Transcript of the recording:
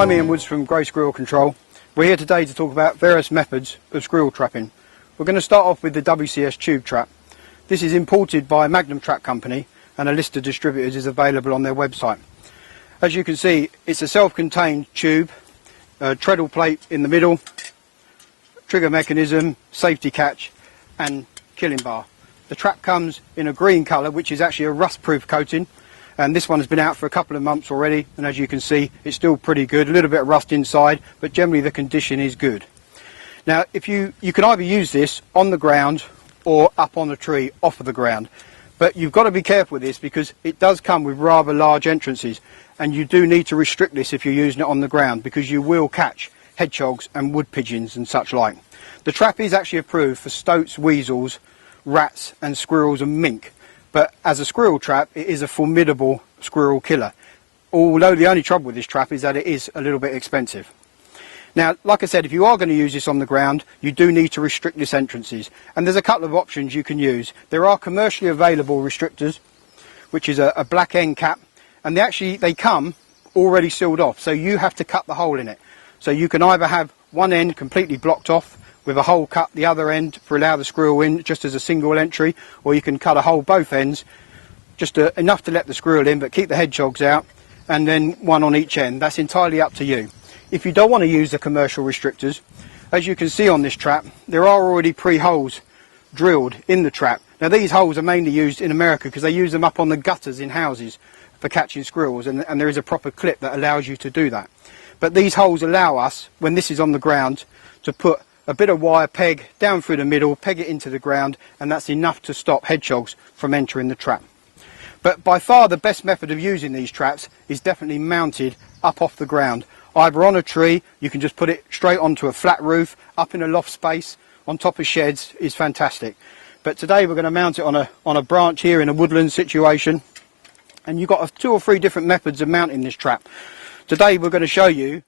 I'm Ian Woods from Grey Squirrel Control. We're here today to talk about various methods of squirrel trapping. We're going to start off with the WCS tube trap. This is imported by Magnum Trap Company and a list of distributors is available on their website. As you can see, it's a self-contained tube, a treadle plate in the middle, trigger mechanism, safety catch and killing bar. The trap comes in a green colour, which is actually a rust-proof coating, and this one has been out for a couple of months already, and as you can see it's still pretty good. A little bit of rust inside, but generally the condition is good. Now if you can either use this on the ground or up on a tree off of the ground, but you've got to be careful with this because it does come with rather large entrances, and you do need to restrict this if you're using it on the ground because you will catch hedgehogs and wood pigeons and such like. The trap is actually approved for stoats, weasels, rats and squirrels and mink, but as a squirrel trap it is a formidable squirrel killer, although the only trouble with this trap is that it is a little bit expensive. Now like I said, if you are going to use this on the ground you do need to restrict this entrances, and there's a couple of options you can use. There are commercially available restrictors, which is a black end cap, and they come already sealed off, so you have to cut the hole in it. So you can either have one end completely blocked off with a hole cut the other end for allow the squirrel in just as a single entry, or you can cut a hole both ends, just enough to let the squirrel in but keep the hedgehogs out, and then one on each end. That's entirely up to you. If you don't want to use the commercial restrictors, as you can see on this trap there are already pre-holes drilled in the trap. Now these holes are mainly used in America because they use them up on the gutters in houses for catching squirrels, and there is a proper clip that allows you to do that. But these holes allow us, when this is on the ground, to put a bit of wire peg down through the middle, peg it into the ground, and that's enough to stop hedgehogs from entering the trap. But by far the best method of using these traps is definitely mounted up off the ground. Either on a tree, you can just put it straight onto a flat roof, up in a loft space, on top of sheds is fantastic. But today we're going to mount it on a branch here in a woodland situation, and you've got 2 or 3 different methods of mounting this trap. Today we're going to show you